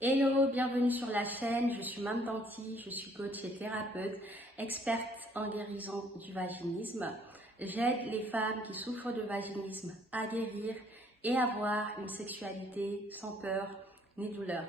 Hello, bienvenue sur la chaîne, je suis Mame Tanti, je suis coach et thérapeute, experte en guérison du vaginisme. J'aide les femmes qui souffrent de vaginisme à guérir et avoir une sexualité sans peur ni douleur.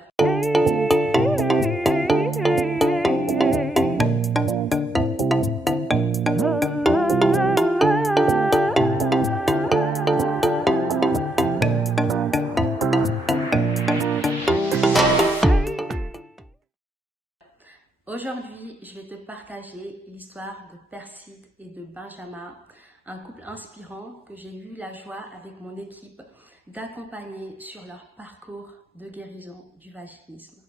Aujourd'hui, je vais te partager l'histoire de Perside et de Benjamin, un couple inspirant que j'ai eu la joie avec mon équipe d'accompagner sur leur parcours de guérison du vaginisme.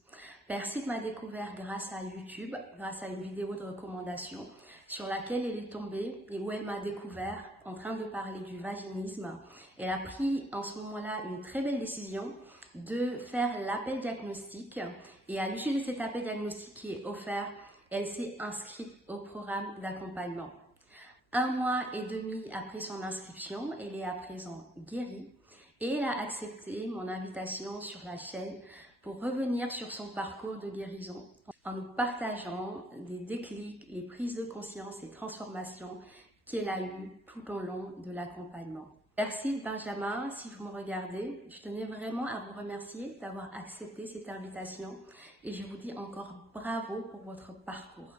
Perside m'a découvert grâce à YouTube, grâce à une vidéo de recommandation sur laquelle elle est tombée et où elle m'a découvert en train de parler du vaginisme. Elle a pris en ce moment-là une très belle décision de faire l'appel diagnostic et à l'issue de cet appel diagnostic qui est offert, elle s'est inscrite au programme d'accompagnement. 1 mois et demi après son inscription, elle est à présent guérie et elle a accepté mon invitation sur la chaîne pour revenir sur son parcours de guérison en nous partageant des déclics, les prises de conscience et transformations qu'elle a eues tout au long de l'accompagnement. Merci Benjamin, si vous me regardez, je tenais vraiment à vous remercier d'avoir accepté cette invitation et je vous dis encore bravo pour votre parcours.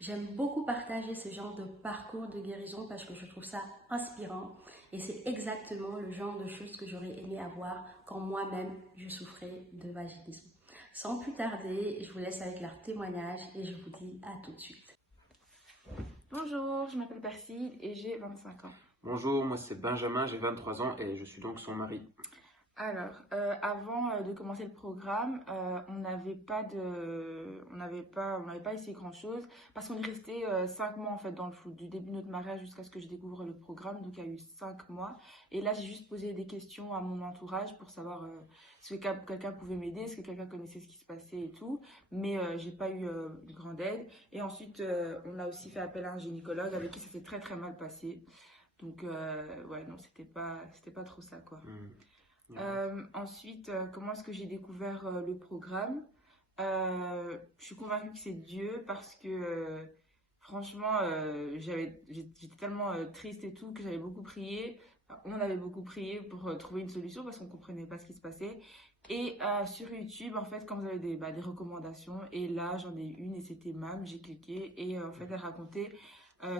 J'aime beaucoup partager ce genre de parcours de guérison parce que je trouve ça inspirant et c'est exactement le genre de choses que j'aurais aimé avoir quand moi-même je souffrais de vaginisme. Sans plus tarder, je vous laisse avec leur témoignage et je vous dis à tout de suite. Bonjour, je m'appelle Perside et j'ai 25 ans. Bonjour, moi c'est Benjamin, j'ai 23 ans et je suis donc son mari. Alors, avant de commencer le programme, on n'avait pas essayé grand-chose parce qu'on est resté 5 mois en fait dans le flou, du début de notre mariage jusqu'à ce que je découvre le programme, donc il y a eu 5 mois. Et là, j'ai juste posé des questions à mon entourage pour savoir est-ce que quelqu'un pouvait m'aider, est-ce que quelqu'un connaissait ce qui se passait et tout, mais j'ai pas eu de grande aide. Et ensuite, on a aussi fait appel à un gynécologue avec qui ça s'est très très mal passé. Donc, ouais, non, c'était pas trop ça, quoi. Ensuite, comment est-ce que j'ai découvert le programme? Je suis convaincue que c'est Dieu parce que franchement, j'étais tellement triste et tout que j'avais beaucoup prié. Enfin, on avait beaucoup prié pour trouver une solution parce qu'on comprenait pas ce qui se passait. Et sur YouTube, en fait, quand vous avez des recommandations, et là j'en ai une et c'était Mam, j'ai cliqué et en fait elle racontait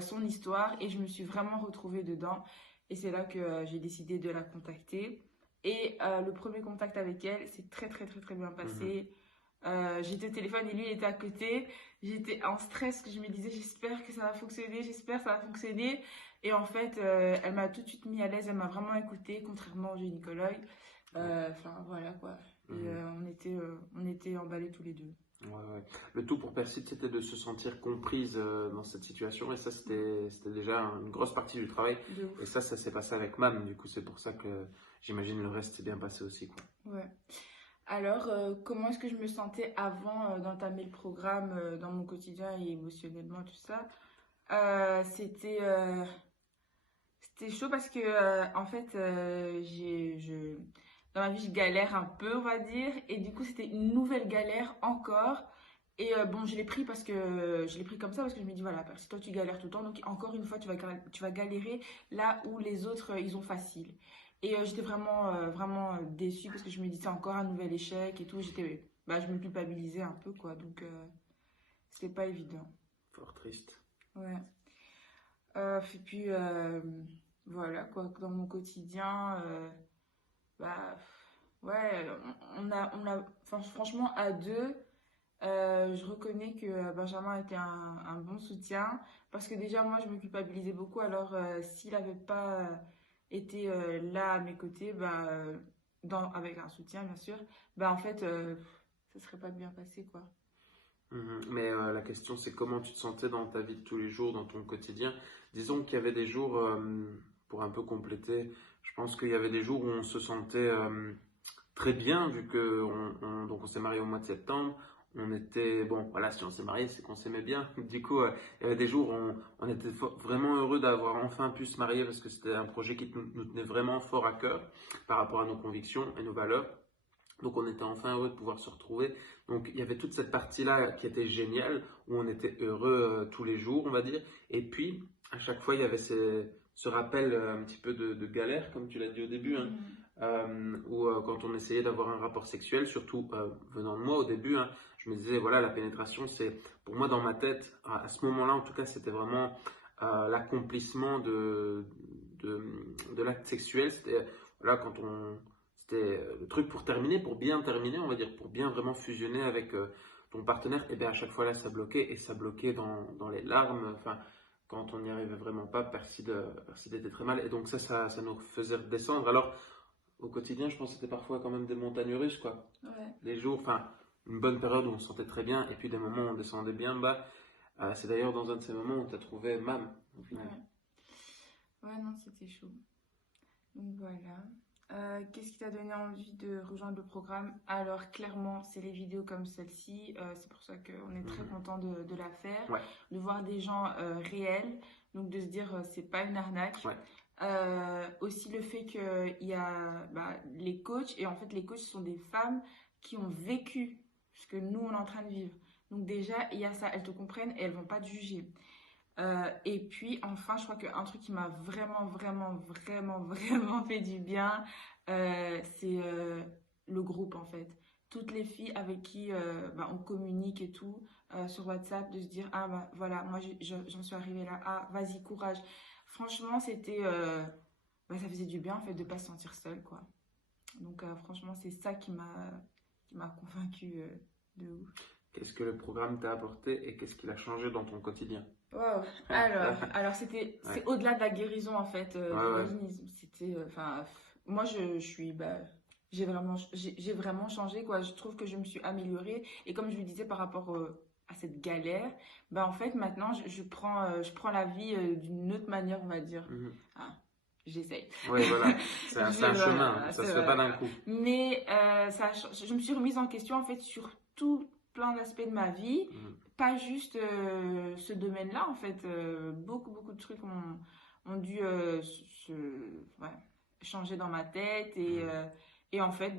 son histoire et je me suis vraiment retrouvée dedans. Et c'est là que j'ai décidé de la contacter. Et le premier contact avec elle, c'est très très très très bien passé. J'étais au téléphone et lui il était à côté. J'étais en stress, que je me disais j'espère que ça va fonctionner, j'espère que ça va fonctionner. Et en fait, elle m'a tout de suite mis à l'aise, elle m'a vraiment écoutée, contrairement au gynécologue. Enfin voilà quoi. Et on était emballés tous les deux. Ouais. Le tout pour Perside, c'était de se sentir comprise dans cette situation et ça, c'était déjà une grosse partie du travail. De ouf. Et ça s'est passé avec Mam, du coup, c'est pour ça que j'imagine le reste s'est bien passé aussi, quoi. Ouais. Alors, comment est-ce que je me sentais avant d'entamer le programme dans mon quotidien et émotionnellement, tout ça? C'était chaud parce que, en fait, dans ma vie, je galère un peu, on va dire. Et du coup, c'était une nouvelle galère encore. Et bon, je l'ai pris je l'ai pris comme ça parce que je me dis, voilà, parce que toi, tu galères tout le temps. Donc, encore une fois, tu vas galérer là où les autres, ils ont facile. Et j'étais vraiment déçue parce que je me disais, c'est encore un nouvel échec et tout. Je me culpabilisais un peu, quoi. Donc, c'était pas évident. Fort triste. Ouais. Et puis, voilà, quoi, dans mon quotidien, bah, ouais, enfin, franchement, à deux, je reconnais que Benjamin était un bon soutien, parce que déjà, moi, je me culpabilisais beaucoup, alors s'il n'avait pas été là à mes côtés, avec un soutien, bien sûr, en fait, ça serait pas bien passé, quoi. Mais la question, c'est comment tu te sentais dans ta vie de tous les jours, dans ton quotidien. Disons qu'il y avait des jours, pour un peu compléter, je pense qu'il y avait des jours où on se sentait très bien, vu que donc on s'est marié au mois de septembre. On était, bon, voilà, si on s'est marié, c'est qu'on s'aimait bien. Du coup, il y avait des jours où on était vraiment heureux d'avoir enfin pu se marier parce que c'était un projet qui nous tenait vraiment fort à cœur par rapport à nos convictions et nos valeurs. Donc on était enfin heureux de pouvoir se retrouver. Donc il y avait toute cette partie-là qui était géniale, où on était heureux tous les jours, on va dire. Et puis, à chaque fois, il y avait ce rappel un petit peu de galère, comme tu l'as dit au début, hein, où quand on essayait d'avoir un rapport sexuel, surtout venant de moi au début, hein, je me disais, voilà, la pénétration, c'est, pour moi dans ma tête, à ce moment-là en tout cas, c'était vraiment l'accomplissement de l'acte sexuel. C'était, voilà, c'était le truc pour terminer, pour bien terminer, on va dire, pour bien vraiment fusionner avec ton partenaire. Et bien à chaque fois là, ça bloquait, et ça bloquait dans les larmes. Enfin, quand on n'y arrivait vraiment pas, Perside était très mal. Et donc ça nous faisait redescendre. Alors, au quotidien, je pense que c'était parfois quand même des montagnes russes, quoi. Ouais. Les jours, enfin, une bonne période où on se sentait très bien, et puis des moments où on descendait bien bas. C'est d'ailleurs dans un de ces moments où tu as trouvé Mam, au final. Ouais, non, c'était chaud. Donc voilà. Qu'est-ce qui t'a donné envie de rejoindre le programme? Alors clairement, c'est les vidéos comme celle-ci. C'est pour ça qu'on est très content de la faire, Ouais. de voir des gens réels, donc de se dire c'est pas une arnaque. Ouais. Aussi le fait qu'il y a les coachs, et en fait les coachs sont des femmes qui ont vécu ce que nous on est en train de vivre. Donc déjà il y a ça, elles te comprennent et elles vont pas te juger. Et puis enfin, je crois qu'un truc qui m'a vraiment fait du bien, c'est le groupe en fait. Toutes les filles avec qui on communique et tout sur WhatsApp, de se dire ah bah voilà, moi j'en suis arrivée là, ah vas-y courage. Franchement, c'était ça faisait du bien en fait de pas se sentir seule quoi. Donc franchement, c'est ça qui m'a convaincue de ouf. Qu'est-ce que le programme t'a apporté et qu'est-ce qu'il a changé dans ton quotidien? Wow. Alors c'est au-delà de la guérison en fait du vaginisme. C'était moi je suis j'ai vraiment changé quoi. Je trouve que je me suis améliorée, et comme je lui disais par rapport à cette galère, en fait maintenant je prends la vie d'une autre manière, on va dire. J'essaye. Oui, voilà, c'est un chemin, ça se fait pas d'un coup. Mais je me suis remise en question en fait sur tout plein d'aspects de ma vie, pas juste ce domaine-là en fait. Beaucoup de trucs ont dû changer dans ma tête, et en fait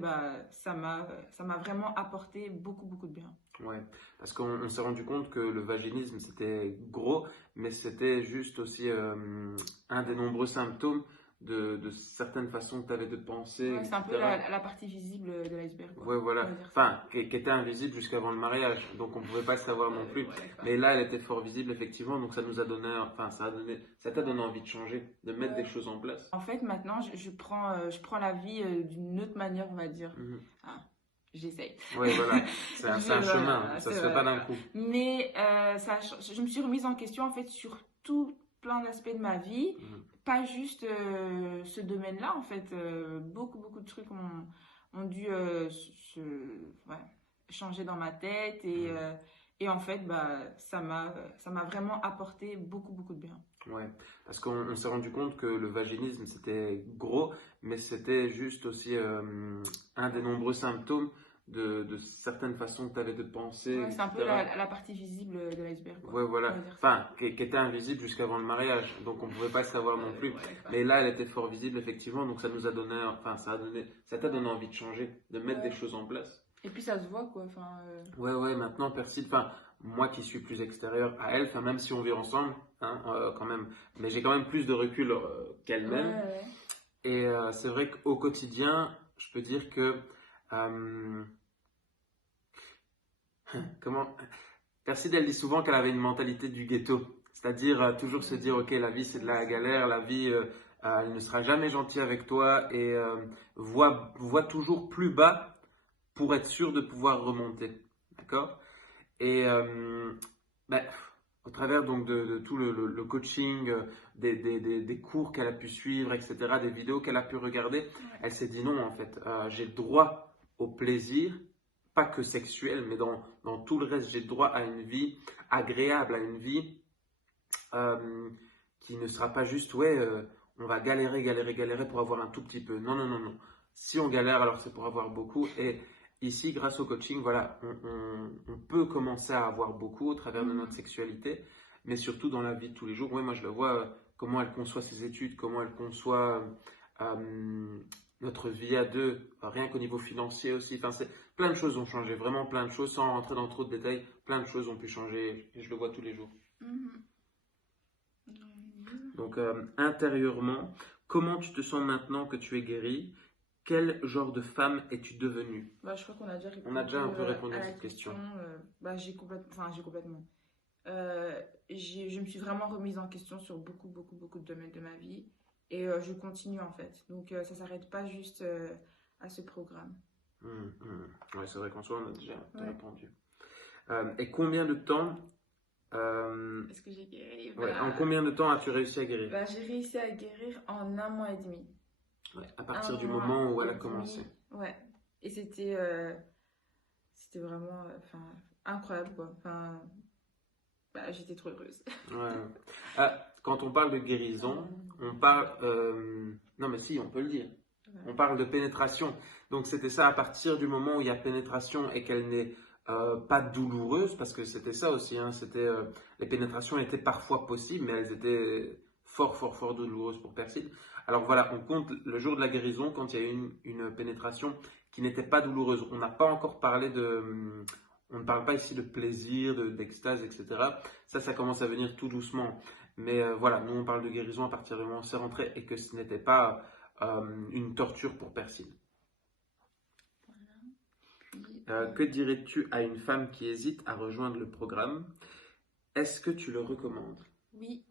ça m'a vraiment apporté beaucoup de bien. Ouais, parce qu'on s'est rendu compte que le vaginisme c'était gros, mais c'était juste aussi un des nombreux symptômes de certaines façons que tu avais de penser, c'est un peu la partie visible de l'iceberg. Ouais, voilà. Enfin, qui était invisible jusqu'avant le mariage, donc on ne pouvait pas le savoir non plus. Mais là, elle était fort visible, effectivement, donc ça nous a donné, ça t'a donné envie de changer, de mettre des choses en place. En fait, maintenant, je prends la vie d'une autre manière, on va dire. J'essaye. Oui, voilà, c'est un chemin, ça se fait pas d'un coup. Mais je me suis remise en question en fait sur tout plein d'aspects de ma vie, pas juste ce domaine-là en fait. Beaucoup de trucs ont dû changer dans ma tête, et en fait ça m'a vraiment apporté beaucoup de bien. Ouais, parce qu'on s'est rendu compte que le vaginisme c'était gros, mais c'était juste aussi un des nombreux symptômes de certaines façons que tu avais de penser. C'est un peu la partie visible de l'iceberg. Ouais, voilà. Enfin, qui était invisible jusqu'avant le mariage, donc on ne pouvait pas le savoir non plus. Mais là, elle était fort visible, effectivement, donc ça nous a donné, ça t'a donné envie de changer, de mettre des choses en place. Et puis ça se voit quoi. Ouais, maintenant, Perside, moi qui suis plus extérieur à elle, même si on vit ensemble, quand même, mais j'ai quand même plus de recul qu'elle-même. Et c'est vrai qu'au quotidien, je peux dire que Perside, elle dit souvent qu'elle avait une mentalité du ghetto, c'est-à-dire toujours se dire ok, la vie c'est de la galère, la vie elle ne sera jamais gentille avec toi, et voit toujours plus bas pour être sûr de pouvoir remonter, d'accord? Et au travers donc de tout le coaching, des cours qu'elle a pu suivre, etc., des vidéos qu'elle a pu regarder, elle s'est dit non en fait, j'ai droit au plaisir, pas que sexuel, mais dans tout le reste, j'ai droit à une vie agréable, à une vie qui ne sera pas juste, on va galérer pour avoir un tout petit peu. Non. Si on galère, alors c'est pour avoir beaucoup. Et ici, grâce au coaching, voilà, on peut commencer à avoir beaucoup au travers de notre sexualité, mais surtout dans la vie de tous les jours. Oui, moi je le vois, comment elle conçoit ses études, comment elle conçoit notre vie à deux, rien qu'au niveau financier aussi. Enfin, plein de choses ont changé, vraiment plein de choses, sans rentrer dans trop de détails. Plein de choses ont pu changer et je le vois tous les jours. Mhm. Donc, intérieurement, comment tu te sens maintenant que tu es guérie? Quel genre de femme es-tu devenue? Bah, je crois qu'on a déjà répondu, On a déjà un peu répondu à la cette question. Bah, j'ai complètement. Je me suis vraiment remise en question sur beaucoup de domaines de ma vie et je continue en fait. Donc ça s'arrête pas juste à ce programme. Ouais, c'est vrai qu'en soi, on a déjà Ouais. répondu. Et combien de temps, Est-ce que j'ai guéri? ouais, Bah, en combien de temps as-tu réussi à guérir? bah, j'ai réussi à guérir en 1 mois et demi. Ouais, à partir Un du mois moment où elle et a demi, commencé. Ouais. Et c'était vraiment incroyable quoi. Enfin, bah, j'étais trop heureuse. Ouais. Quand on parle de guérison, on parle... non mais si, on peut le dire. On parle de pénétration. Donc c'était ça, à partir du moment où il y a pénétration et qu'elle n'est pas douloureuse, parce que c'était ça aussi, hein, les pénétrations étaient parfois possibles, mais elles étaient fort douloureuses pour Perside. Alors voilà, on compte le jour de la guérison quand il y a eu une pénétration qui n'était pas douloureuse. On n'a pas encore parlé on ne parle pas ici de plaisir, d'extase, etc. Ça commence à venir tout doucement. Mais voilà, nous on parle de guérison à partir du moment où c'est rentré et que ce n'était pas une torture pour Perside. Que dirais-tu à une femme qui hésite à rejoindre le programme? Est-ce que tu le recommandes? Oui.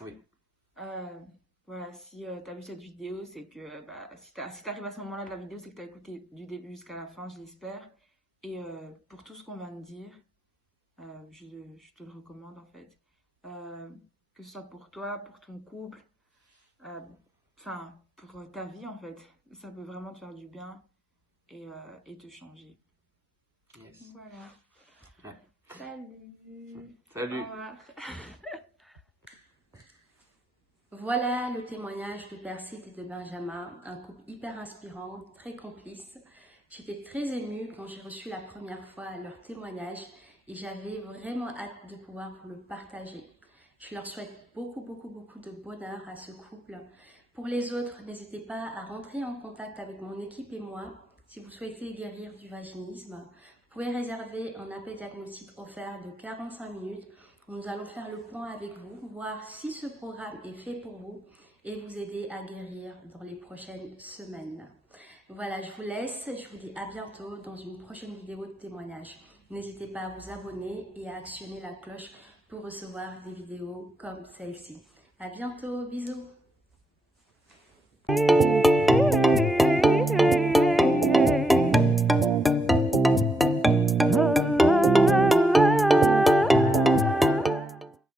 Oui. Voilà, si tu as vu cette vidéo, c'est que bah, si t'arrives à ce moment-là de la vidéo, c'est que tu as écouté du début jusqu'à la fin, je l'espère. Et pour tout ce qu'on vient de dire, je te le recommande en fait. Que ce soit pour toi, pour ton couple, enfin pour ta vie en fait. Ça peut vraiment te faire du bien et te changer. Yes. Voilà. Ouais. Salut. Salut. Au revoir. Voilà le témoignage de Perside et de Benjamin, un couple hyper inspirant, très complice. J'étais très émue quand j'ai reçu la première fois leur témoignage et j'avais vraiment hâte de pouvoir vous le partager. Je leur souhaite beaucoup de bonheur à ce couple. Pour les autres, n'hésitez pas à rentrer en contact avec mon équipe et moi si vous souhaitez guérir du vaginisme. Vous pouvez réserver un appel diagnostic offert de 45 minutes où nous allons faire le point avec vous, voir si ce programme est fait pour vous et vous aider à guérir dans les prochaines semaines. Voilà, je vous laisse, je vous dis à bientôt dans une prochaine vidéo de témoignage. N'hésitez pas à vous abonner et à actionner la cloche pour recevoir des vidéos comme celle-ci. À bientôt, bisous.